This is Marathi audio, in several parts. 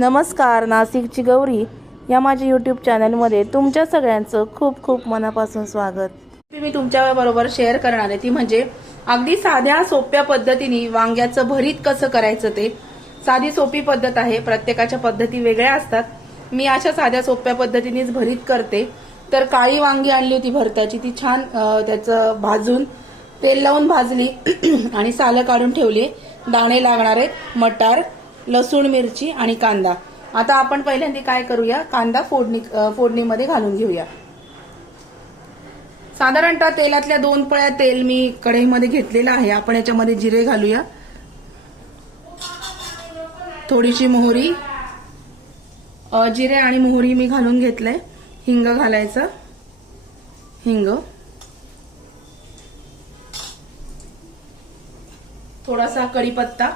नमस्कार, नाशिकची गौरी या माझ्या यूट्यूब चॅनलमध्ये तुमच्या सगळ्यांचं खूप खूप मनापासून स्वागत. मी तुमच्याबरोबर शेअर करणार आहे ती म्हणजे अगदी साध्या सोप्या पद्धतीने वांग्याचं भरीत कसं करायचं. ते साधी सोपी पद्धत आहे, प्रत्येकाच्या पद्धती वेगळ्या असतात. मी अशा साध्या सोप्या पद्धतीनेच भरीत करते. तर काळी वांगी आणली होती भरताची, ती छान त्याचं भाजून तेल लावून भाजली आणि सालं काढून ठेवली. दाणे लागणार आहेत, मटार, लसूण, मिरची आणि कांदा. आता आपण पहिल्यांदा काय करूया, कांदा फोडणीमध्ये घालून घेऊया. साधारणतः तेलातल्या 2 पळ्या तेल मी कढईमध्ये घेतलेलं आहे. आपण याच्यामध्ये जिरे घालूया, थोडीशी मोहरी, जिरे आणि मोहरी मी घालून घेतलंय. हिंग घालायचं, हिंग, थोडासा कढीपत्ता,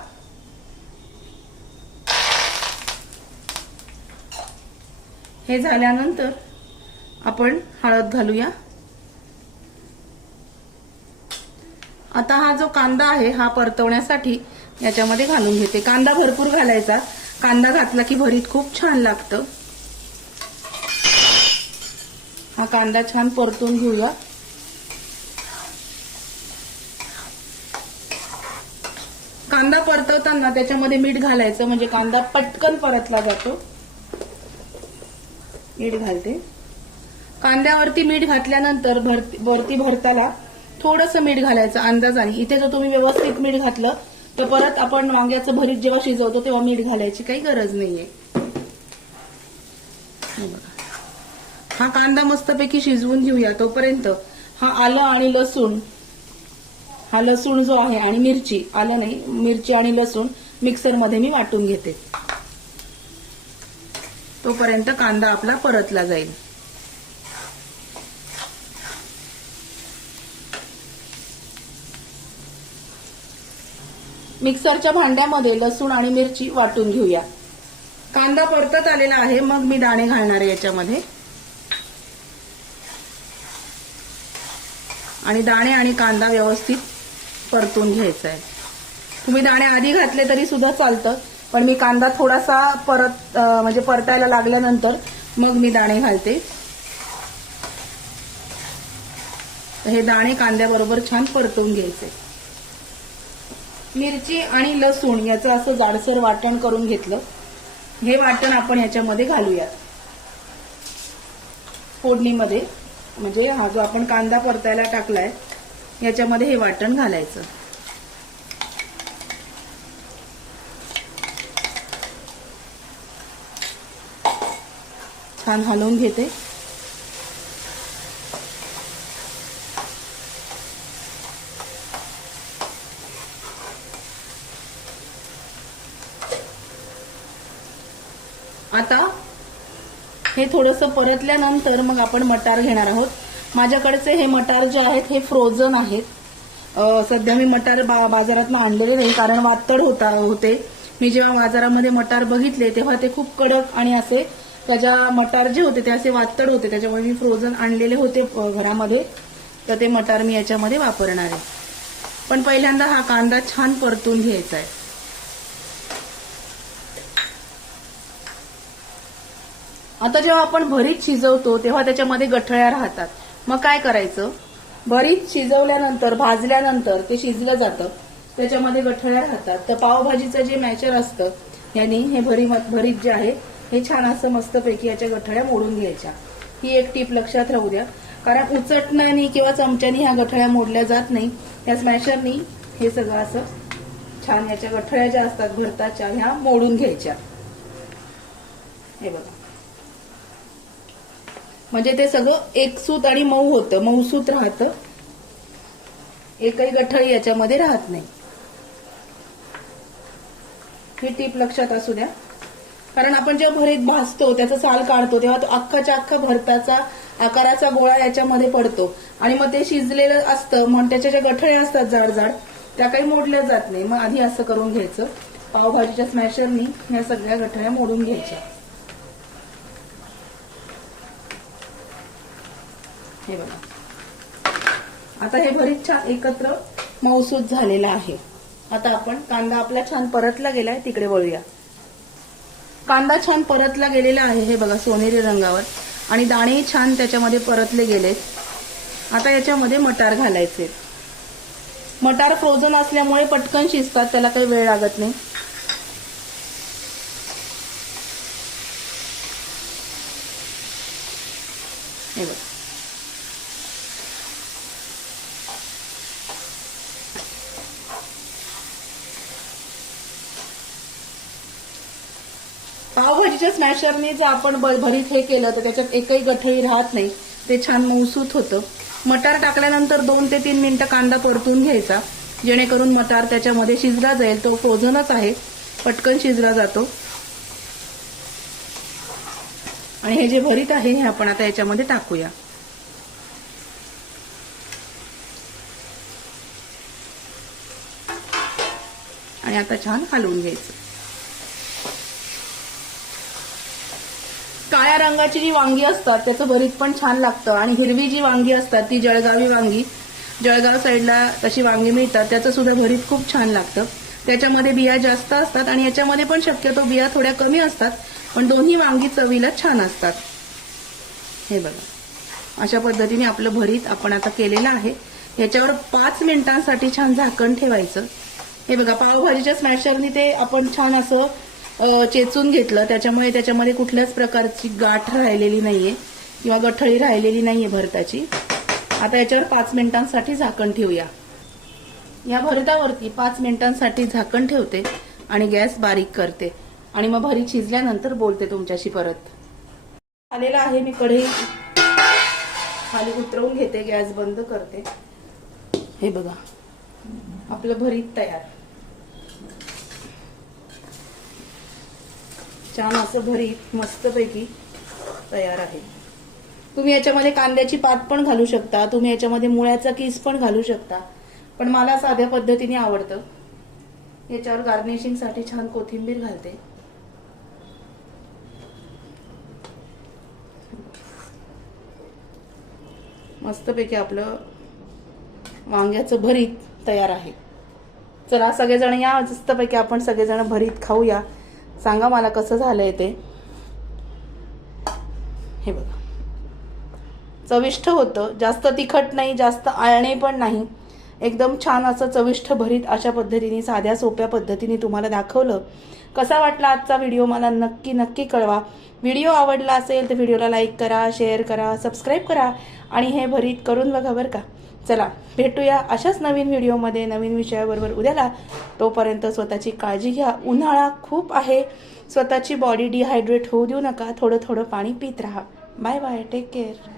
हे झाल्यानंतर आपण हळद घालूया. आता हा जो कांदा आहे हा परतवण्यासाठी याच्यामध्ये घालून घेते. कांदा भरपूर घालायचा, कांदा घातला की भरीत खूप छान लागतं. हा कांदा छान परतून घेऊया. कांदा परतवताना त्याच्यामध्ये मीठ घालायचं, म्हणजे कांदा पटकन परतला जातो. मीठ घालते. कांद्यावरती मीठ घातल्यानंतर वरती भरताला थोडंसं मीठ घालायचं अंदाजाने. इथे जर तुम्ही व्यवस्थित मीठ घातलं तर परत आपण वांग्याचं भरीत जेव्हा शिजवतो तेव्हा मीठ घालायची काही गरज नाहीये. हा कांदा मस्तपैकी शिजवून घेऊया. तोपर्यंत हा आलं आणि लसूण, हा लसूण जो आहे आणि मिरची, आलं नाही, मिरची आणि लसूण मिक्सरमध्ये मी वाटून घेते. तोपर्यंत कांदा आपला परतला जाईल. मिक्सरच्या भांड्यामध्ये लसूण आणि मिरची वाटून घेऊया. कांदा परतत आलेला आहे, मग मी दाणे घालणार आहे याच्यामध्ये. आणि दाणे आणि कांदा व्यवस्थित परतून घ्यायचा आहे. तुम्ही दाणे आधी घातले तरी सुद्धा चालतं, पण मी कांदा थोडासा म्हणजे परतायला लागल्यानंतर मग मी दाणे घालते. हे दाणे कांद्याबरोबर छान परतून घ्यायचे. मिरची आणि लसूण याचं असं जाडसर वाटण करून घेतलं. हे वाटण आपण याच्यामध्ये घालूया फोडणीमध्ये. म्हणजे हा जो आपण कांदा परतायला टाकलाय याच्यामध्ये हे वाटण घालायचं. छान हलवून घेते. आता हे थोडंसं परतल्यानंतर मग आपण मटार घेणार आहोत. माझ्याकडचे हे मटार जे आहेत हे फ्रोझन आहेत. सध्या मी मटार बाजारात आणलेले नाही, कारण वातड होते. मी जेव्हा बाजारामध्ये मटार बघितले तेव्हा ते खूप कडक आणि असे त्याच्या मटार जे होते ते असे वातड होते. त्याच्यामुळे मी फ्रोझन आणलेले होते घरामध्ये, तर ते मटार मी याच्यामध्ये वापरणार आहे. पण पहिल्यांदा हा कांदा छान परतून घ्यायचा आहे. आता जेव्हा आपण भरीत शिजवतो तेव्हा त्याच्यामध्ये गठळ्या राहतात. मग काय करायचं, भरीत शिजवल्यानंतर भाजल्यानंतर ते शिजलं जातं, त्याच्यामध्ये गठळ्या राहतात. तर पावभाजीचं जे मॅचर असतं यांनी हे भरीत जे आहे हे छान असं मस्तपैकी याच्या गठळ्या मोडून घ्यायच्या. ही एक टीप लक्षात राहू द्या, कारण उचटण्यानी किंवा चमच्यानी ह्या गठळ्या मोडल्या जात नाही. या स्मॅशरनी हे सगळं असं छान याच्या गठळ्या ज्या असतात भरताच्या ह्या मोडून घ्यायच्या. हे बघा, म्हणजे ते सगळं एकसूत आणि मऊ होतं, मऊसूत राहतं. एकही गठळी याच्यामध्ये राहत नाही. ही टीप लक्षात असू द्या, कारण आपण जेव्हा भरीत भाजतो त्याचा साल काढतो तेव्हा तो अख्खाच्या अख्खा भरताचा आकाराचा गोळा याच्यामध्ये पडतो आणि मग ते शिजलेलं असतं. मग त्याच्या ज्या गठळ्या असतात जाड जाड त्या काही मोडल्या जात नाही. मग आधी असं करून घ्यायचं. पावभाजीच्या स्मॅशरनी ह्या सगळ्या गठळ्या मोडून घ्यायच्या. हे बघा, आता हे भरीत छान एकत्र मऊसूत झालेलं आहे. आता आपण कांदा आपला छान परतला गेलाय तिकडे वळूया. कांदा छान परतला गेलेला आहे, हे बघा सोनेरी रंगावर, आणि दाणे छान त्याच्यामध्ये परतले गेलेत। आता याच्यामध्ये मटार घालायचे। मटार फ्रोझन असल्यामुळे पटकन शिजतात, त्याला काही वेळ लागत नाही। हे बघा पावभाजीच्या स्मॅशरने जर आपण भरीत हे केलं तर त्याच्यात एकही गठळी राहत नाही, ते छान मऊसूत होतं। मटार टाकल्यानंतर 2 ते 3 मिनिटं कांदा परतून घ्यायचा, जेणेकरून मटार त्याच्यामध्ये शिजला जाईल। तो फ्रोझनच आहे, पटकन शिजला जातो। आणि हे जे भरीत आहे हे आपण आता याच्यामध्ये टाकूया। आणि आता छान हलवून घ्यायचं। काळ्या रंगाची जी वांगी असतात त्याचं भरीत पण छान लागतं, आणि हिरवी जी वांगी असतात ती जळगावी वांगी, जळगाव साईडला तशी वांगी मिळतात, त्याचं सुद्धा भरीत खूप छान लागतं। त्याच्यामध्ये बिया जास्त असतात आणि याच्यामध्ये पण शक्यतो बिया थोड्या कमी असतात, पण दोन्ही वांगी चवीला छान असतात। हे बघा अशा पद्धतीने आपलं भरीत आपण आता केलेलं आहे। याच्यावर 5 मिनिटांसाठी छान झाकण ठेवायचं। हे बघा पावभाजीच्या स्मॅशरने ते आपण छान असं चेचून घेतलं, त्याच्यामुळे त्याच्यामध्ये कुठल्याच प्रकारची गाठ राहिलेली नाहीये किंवा गठळी राहिलेली नाहीये भरताची। आता याच्यावर 5 मिनिटांसाठी झाकण ठेवूया। या भरतावरती 5 मिनिटांसाठी झाकण ठेवते आणि गॅस बारीक करते, आणि मग भरीत शिजल्यानंतर बोलते तुमच्याशी परत। आलेला आहे, मी कढई खाली उतरवून घेते, गॅस बंद करते। हे बघा आपलं भरीत तयार, छान असं भरीत मस्तपैकी तयार आहे। तुम्ही याच्यामध्ये कांद्याची पात पण घालू शकता, तुम्ही याच्यामध्ये मुळ्याचा किस पण घालू शकता, पण मला साध्या पद्धतीने आवडतं। याच्यावर गार्निशिंग साठी छान कोथिंबीर घालते। मस्तपैकी आपलं वांग्याचं भरीत तयार आहे। चला सगळेजण या, मस्तपैकी आपण सगळेजण भरीत खाऊया, सांगा मला कसं झालंय ते। हे बघा चविष्ट होतं, जास्त तिखट नाही, जास्त आळणे पण नाही, एकदम छान असं चविष्ट भरीत अशा पद्धतीने साध्या सोप्या पद्धतीने तुम्हाला दाखवलं। कसा वाटला आजचा व्हिडिओ मला नक्की नक्की कळवा। व्हिडिओ आवडला असेल तर व्हिडिओला लाईक करा, शेअर करा, सबस्क्राईब करा, आणि हे भरीत करून बघा बरं का। चला भेटूया अशाच नवीन व्हिडिओमध्ये नवीन विषयाबरोबर उद्याला। तोपर्यंत स्वतःची काळजी घ्या, उन्हाळा खूप आहे, स्वतःची बॉडी डिहायड्रेट होऊ देऊ नका, थोडं थोडं पाणी पीत राहा। Bye bye, take care.